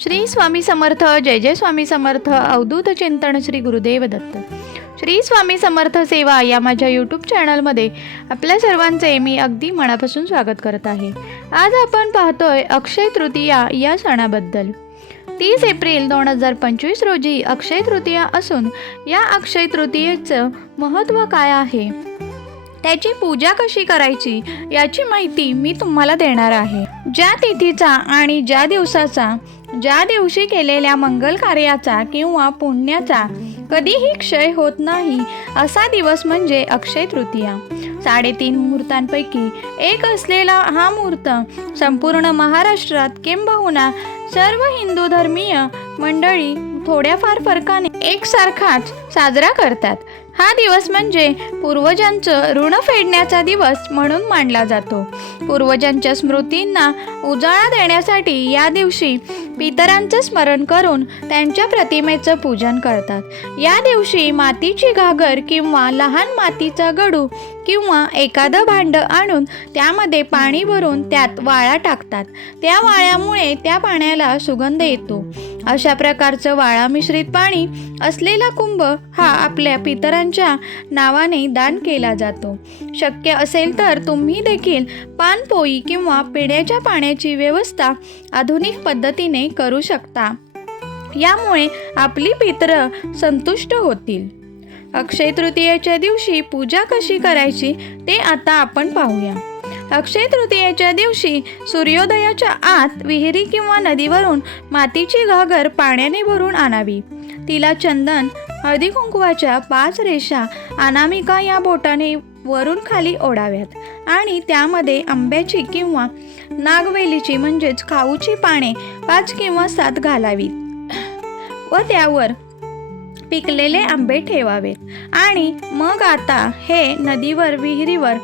श्री स्वामी समर्थ. जय जय स्वामी समर्थ. अवधूत चिंतन श्री गुरुदेव दत्त. श्री स्वामी समर्थ सेवा या माझ्या यूट्यूब चॅनलमध्ये आपल्या सर्वांचे मी अगदी मनापासून स्वागत करत आहे. आज आपण पाहतोय अक्षय तृतीया या सणाबद्दल. 30 एप्रिल 2025 रोजी अक्षय तृतीया असून या अक्षय तृतीयेचं महत्त्व काय आहे, त्याची पूजा कशी करायची याची माहिती मी तुम्हाला देणार आहे. ज्या तिथीचा आणि ज्या दिवसाचा, ज्या दिवशी केलेल्या मंगल कार्याचा किंवा पुण्याचा कधीही क्षय होत नाही असा दिवस म्हणजे अक्षय तृतीया. 3.5 मुहूर्तांपैकी एक असलेला हा मुहूर्त संपूर्ण महाराष्ट्रात किंबहुना सर्व हिंदू धर्मीय मंडळी थोड्याफार फरकाने एकसारखाच साजरा करतात. हा दिवस म्हणजे पूर्वजांचं ऋण फेडण्याचा दिवस म्हणून मानला जातो. पूर्वजांच्या स्मृतींना उजाळा देण्यासाठी या दिवशी पितरांचं स्मरण करून त्यांच्या प्रतिमेचं पूजन करतात. या दिवशी मातीची घागर किंवा लहान मातीचा गडू किंवा एखादं भांड आणून त्यामध्ये पाणी भरून त्यात वाळा टाकतात. त्या वाळ्यामुळे त्या पाण्याला सुगंध येतो. अशा प्रकारचं वाळा मिश्रित पाणी असलेला कुंभ हा आपल्या पितरांच्या नावाने दान केला जातो. शक्य असेल तर तुम्ही देखील पानपोई किंवा पिण्याच्या पाण्याची व्यवस्था आधुनिक पद्धतीने करू शकता. यामुळे आपली पितरं संतुष्ट होतील. अक्षय तृतीयेच्या दिवशी पूजा कशी करायची ते आता आपण पाहूया. अक्षय तृतीयेच्या दिवशी सूर्योदयाच्या आत विहिरी किंवा नदीवरून मातीची घागर पाण्याने भरून आणावी. तिला चंदन, हळदी कुंकवाच्या 5 रेषा अनामिका या बोटाने वरून खाली ओढाव्यात आणि त्यामध्ये आंब्याची किंवा नागवेलीची म्हणजेच खाऊची पाने 5 किंवा 7 घालावीत व त्यावर पिकलेले आंबे ठेवावेत आणि मग आता हे नदीवर विहिरीवर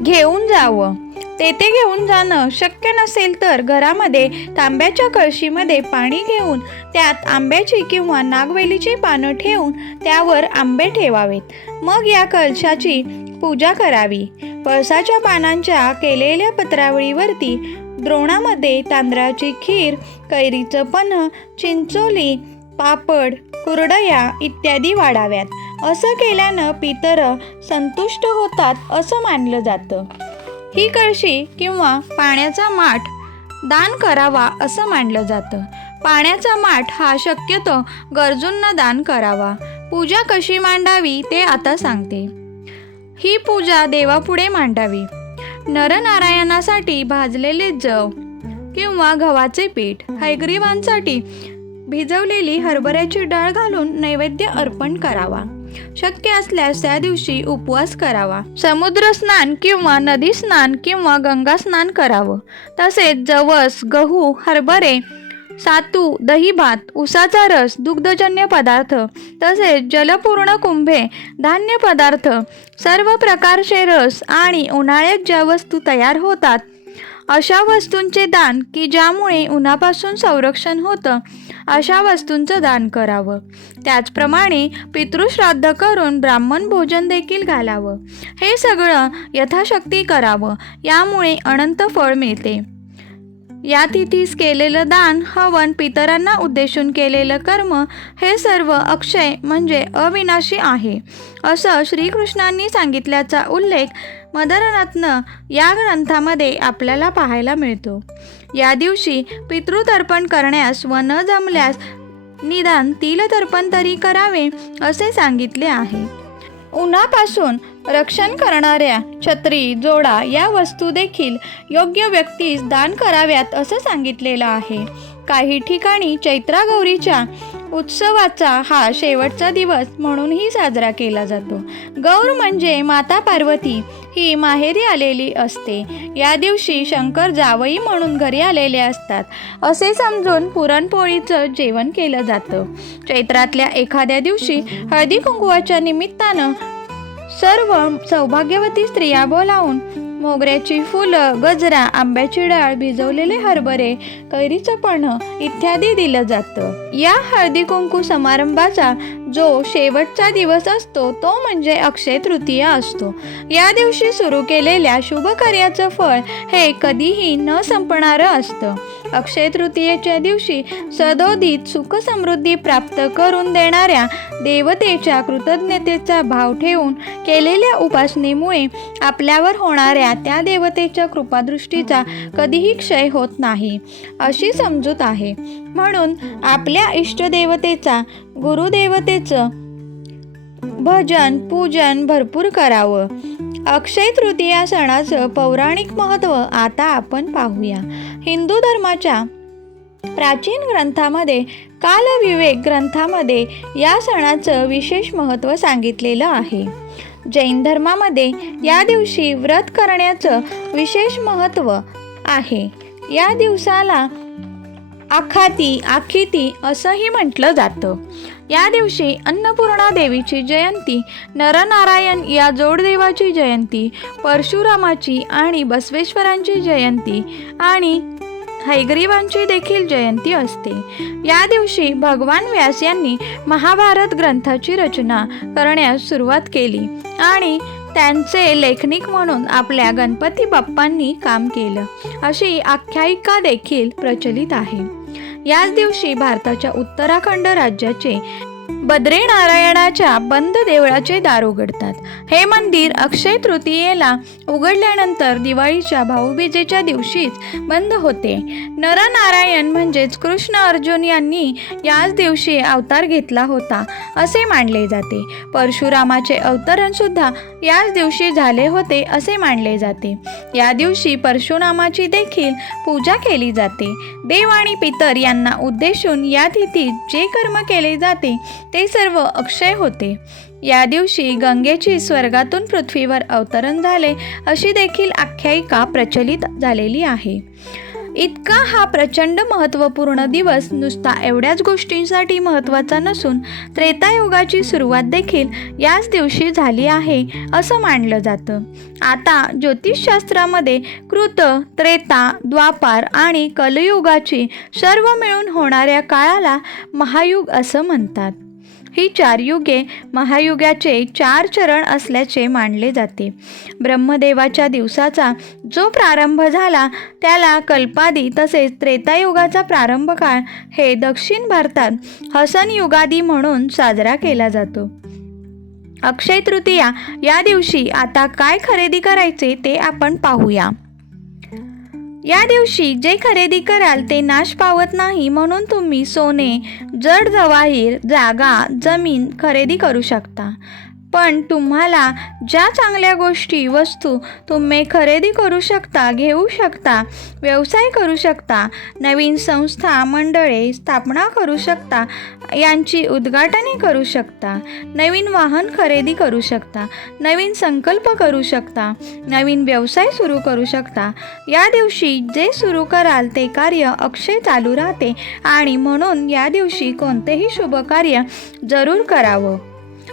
घेऊन जावं. तेथे घेऊन जाणं शक्य नसेल तर घरामध्ये तांब्याच्या कळशीमध्ये पाणी घेऊन त्यात आंब्याची किंवा नागवेलीची पानं ठेवून त्यावर आंबे ठेवावेत. मग या कलशाची पूजा करावी. पळसाच्या पानांच्या केलेल्या पत्रावळीवरती द्रोणामध्ये तांदळाची खीर, कैरीचं पन्ह, चिंचोली, पापड, कुरडया इत्यादी वाढाव्यात. असं केल्यानं पितर संतुष्ट होतात असं मानलं जातं. ही कळशी किंवा पाण्याचा माठ दान करावा असं मानलं जातं. पाण्याचा माठ हा शक्यतो गरजूंना दान करावा. पूजा कशी मांडावी ते आता सांगते. ही पूजा देवापुढे मांडावी. नरनारायणासाठी भाजलेले जव किंवा गव्हाचे पीठ, हयग्रीवांसाठी भिजवलेली हरभऱ्याची डाळ घालून नैवेद्य अर्पण करावा. शक्य असल्यास त्या दिवशी उपवास करावा. समुद्र स्नान किंवा नदी स्नान किंवा गंगा स्नान करावं. तसेच जवस, गहू, हरभरे, सातू, दही भात, उसाचा रस, दुग्धजन्य पदार्थ तसेच जलपूर्ण कुंभे, धान्य पदार्थ, सर्व प्रकारचे रस आणि उन्हाळ्यात ज्या वस्तू तयार होतात अशा वस्तूंचे दान की ज्यामुळे उन्हापासून संरक्षण होतं अशा वस्तूंचं दान करावं. त्याचप्रमाणे पितृश्राद्ध करून ब्राह्मण भोजन देखील घालावं. हे सगळं यथाशक्ती करावं. यामुळे अनंत फळ मिळते. या तिथीस केलेलं दान, हवन, पितरांना उद्देशून केलेलं कर्म हे सर्व अक्षय म्हणजे अविनाशी आहे असं श्रीकृष्णांनी सांगितल्याचा उल्लेख मदररत्न या ग्रंथामध्ये आपल्याला पाहायला मिळतो. या दिवशी पितृतर्पण करण्यास व न जमल्यास निदान तिलतर्पण तरी करावे असे सांगितले आहे. उन्हापासून रक्षण करणाऱ्या छत्री, जोडा या वस्तू देखील योग्य व्यक्तीस दान कराव्यात असं सांगितलेलं आहे. काही ठिकाणी चैत्रा गौरीच्या उत्सवाचा हा शेवटचा दिवस म्हणूनही साजरा केला जातो. गौर म्हणजे माता पार्वती ही माहेरी आलेली असते. या दिवशी शंकर जावई म्हणून घरी आलेले असतात असे समजून पुरणपोळीचं जेवण केलं जातं. चैत्रातल्या एखाद्या दिवशी हळदी कुंकवाच्या निमित्तानं सर्व सौभाग्यवती स्त्रिया बोलावून मोगऱ्याची फुलं, गजरा, आंब्याची डाळ, भिजवलेले हरभरे, कैरीचं पन्ह इत्यादी दिलं जातं. या हळदी कुंकू समारंभाचा जो शेवटचा दिवस असतो तो म्हणजे अक्षय तृतीया असतो. या दिवशी सुरू केलेल्या शुभ कार्याचं फळ हे कधीही न संपणारं असतं. अक्षय तृतीयेच्या दिवशी सदोदित सुख समृद्धी प्राप्त करून देणाऱ्या देवतेच्या कृतज्ञतेचा भाव ठेवून केलेल्या उपासनेमुळे आपल्यावर होणाऱ्या त्या देवतेच्या कृपादृष्टीचा कधीही क्षय होत नाही अशी समजूत आहे. म्हणून आपल्या इष्टदेवतेचा गुरुदेवतेचं भजन पूजन भरपूर करावं. अक्षय तृतीया सणाचं पौराणिक महत्त्व आता आपण पाहूया. हिंदू धर्माच्या प्राचीन ग्रंथामध्ये कालविवेक ग्रंथामध्ये या सणाचं विशेष महत्त्व सांगितलेलं आहे. जैन धर्मामध्ये या दिवशी व्रत करण्याचं विशेष महत्त्व आहे. या दिवसाला आखिती असंही म्हटलं जातं. या दिवशी अन्नपूर्णा देवीची जयंती, नरनारायण या जोडदेवाची जयंती, परशुरामाची आणि बसवेश्वरांची जयंती आणि हयग्रीवांची देखील जयंती असते. या दिवशी भगवान व्यास यांनी महाभारत ग्रंथाची रचना करण्यास सुरुवात केली आणि त्यांचे लेखनिक म्हणून आपल्या गणपती बाप्पांनी काम केलं अशी आख्यायिका देखील प्रचलित आहे. याच दिवशी भारताच्या उत्तराखंड राज्याचे बद्रीनारायणाच्या बंद देवळाचे दार उघडतात. हे मंदिर अक्षय तृतीयेला उघडल्यानंतर दिवाळीच्या भाऊबीजेच्या दिवशीच बंद होते. नरनारायण म्हणजेच कृष्ण अर्जुन यांनी याच दिवशी अवतार घेतला होता असे मानले जाते. परशुरामाचे अवतरण सुद्धा याच दिवशी झाले होते असे मानले जाते. या दिवशी परशुरामाची देखील पूजा केली जाते. देव आणि पितर यांना उद्देशून या तिथीत जे कर्म केले जाते ते सर्व अक्षय होते. या दिवशी गंगेची स्वर्गातून पृथ्वीवर अवतरण झाले अशी देखील आख्यायिका प्रचलित झालेली आहे. इतका हा प्रचंड महत्त्वपूर्ण दिवस नुसता एवढ्याच गोष्टींसाठी महत्त्वाचा नसून त्रेतायुगाची सुरुवात देखील याच दिवशी झाली आहे असं मानलं जातं. आता ज्योतिषशास्त्रामध्ये कृत, त्रेता, द्वापार आणि कलयुगाची सर्व मिळून होणाऱ्या काळाला महायुग असं म्हणतात. ही 4 युगे महायुगाचे 4 चरण असल्याचे मानले जाते. ब्रह्मदेवाच्या दिवसाचा जो प्रारंभ झाला त्याला कल्पादी तसेच त्रेतायुगाचा प्रारंभ काळ हे दक्षिण भारतात हसन युगादी म्हणून साजरा केला जातो. अक्षय तृतीया या दिवशी आता काय खरेदी करायचे ते आपण पाहूया. या दिवशी जे खरेदी कराल ते नाश पावत नाही म्हणून तुम्ही सोने, जड जवाहीर, जागा, जमीन खरेदी करू शकता. पण तुम्हाला ज्या चांगल्या गोष्टी, वस्तू तुम्ही खरेदी करू शकता, घेऊ शकता, व्यवसाय करू शकता, नवीन संस्था मंडळे स्थापना करू शकता, यांची उद्घाटने करू शकता, नवीन वाहन खरेदी करू शकता, नवीन संकल्प करू शकता, नवीन व्यवसाय सुरू करू शकता. या दिवशी जे सुरू कराल ते कार्य अक्षय चालू राहते आणि म्हणून या दिवशी कोणतेही शुभ कार्य जरूर करावं.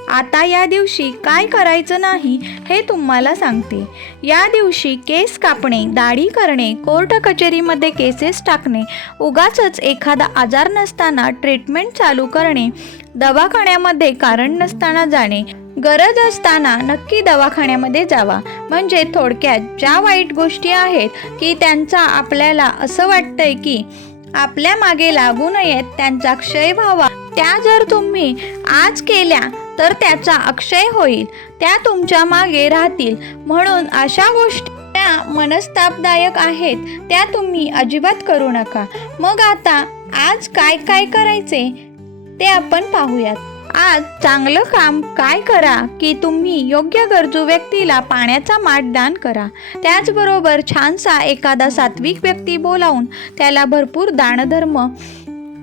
आता या दिवशी काय करायचं नाही हे तुम्हाला सांगते. या दिवशी केस कापणे, दाढी करणे, कोर्ट कचेरीमध्ये केसेस टाकणे, उगाचच एखादा आजार नसताना ट्रीटमेंट चालू करणे, दवाखान्यामध्ये कारण नसताना जाणे, गरज असताना नक्की दवाखान्यामध्ये जावा. म्हणजे थोडक्यात ज्या वाईट गोष्टी आहेत की त्यांचा आपल्याला असं वाटतंय की आपल्या मागे लागू नयेत, त्यांचा क्षय व्हावा, त्या जर तुम्ही आज केल्या तर त्याचा अक्षय होईल, त्या तुमच्या मागे राहतील. म्हणून अशा गोष्टी त्या मनस्तापदायक आहेत त्या तुम्ही अजिबात करू नका. मग आता आज काय काय करायचे ते आपण पाहूयात. आज चांगलं काम काय करा की तुम्ही योग्य गरजू व्यक्तीला पाण्याचा माठ दान करा. त्याचबरोबर छानसा एखादा सात्विक व्यक्ती बोलावून त्याला भरपूर दानधर्म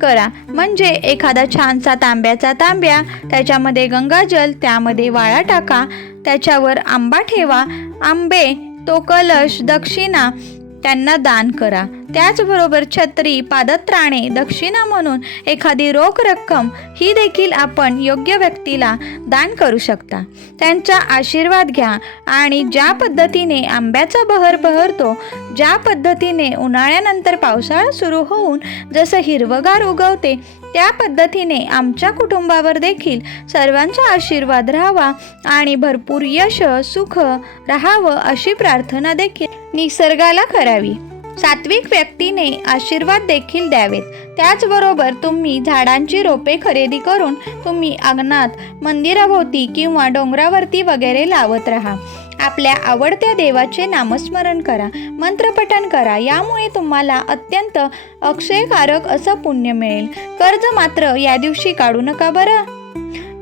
करा. म्हणजे एखादा छानसा तांब्याचा तांब्या, त्याच्यामध्ये गंगाजल, त्यामध्ये वाळा टाका, त्याच्यावर आंबा ठेवा, आंबे, तो कलश, दक्षिणा त्यांना दान करा. त्याचबरोबर छत्री, पादत्राणे, दक्षिणा म्हणून एखादी रोख रक्कम ही देखील आपण योग्य व्यक्तीला दान करू शकता. त्यांचा आशीर्वाद घ्या आणि ज्या पद्धतीने आंब्याचा बहर बहरतो, ज्या पद्धतीने उन्हाळ्यानंतर पावसाळा सुरू होऊन जसं हिरवगार उगवते, त्या पद्धतीने आमच्या कुटुंबावर देखील सर्वांचा आशीर्वाद राहावा आणि भरपूर यश, सुख राहावं अशी प्रार्थना देखील निसर्गाला करावी. सात्विक व्यक्तीने आशीर्वाद देखील द्यावेत. त्याचबरोबर तुम्ही झाडांची रोपे खरेदी करून तुम्ही अंगणात, मंदिराभोवती किंवा डोंगरावरती वगैरे लावत राहा. आपल्या आवडत्या देवाचे नामस्मरण करा, मंत्रपठण करा. यामुळे तुम्हाला अत्यंत अक्षयकारक असं पुण्य मिळेल. कर्ज मात्र या दिवशी काढू नका बरं.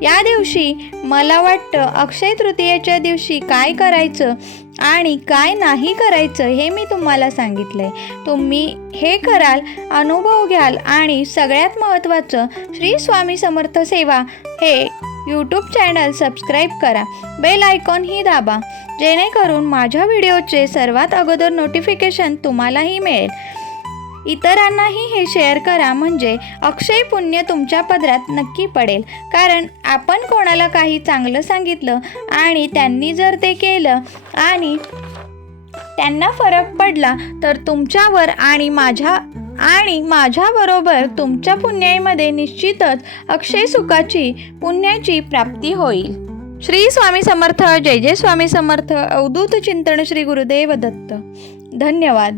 या दिवशी मला वाटतं अक्षय तृतीयेच्या दिवशी काय करायचं आणि काय नाही करायचं हे मी तुम्हाला सांगितलंय. तुम्ही हे कराल, अनुभव घ्याल आणि सगळ्यात महत्त्वाचं श्री स्वामी समर्थ सेवा हे यूट्यूब चॅनल सबस्क्राईब करा, बेल आयकॉन ही दाबा, जेणेकरून माझ्या व्हिडिओचे सर्वात अगोदर नोटिफिकेशन तुम्हालाही मिळेल. इतरांनाही हे शेअर करा, म्हणजे अक्षय पुण्य तुमच्या पदरात नक्की पडेल. कारण आपण कोणाला काही चांगलं सांगितलं आणि त्यांनी जर ते केलं आणि त्यांना फरक पडला तर तुमच्यावर आणि माझ्याबरोबर तुमच्या पुण्याईमध्ये निश्चितच अक्षय सुखाची, पुण्याची प्राप्ती होईल. श्री स्वामी समर्थ. जय जय स्वामी समर्थ. अवधूत चिंतन श्री गुरुदेव दत्त. धन्यवाद.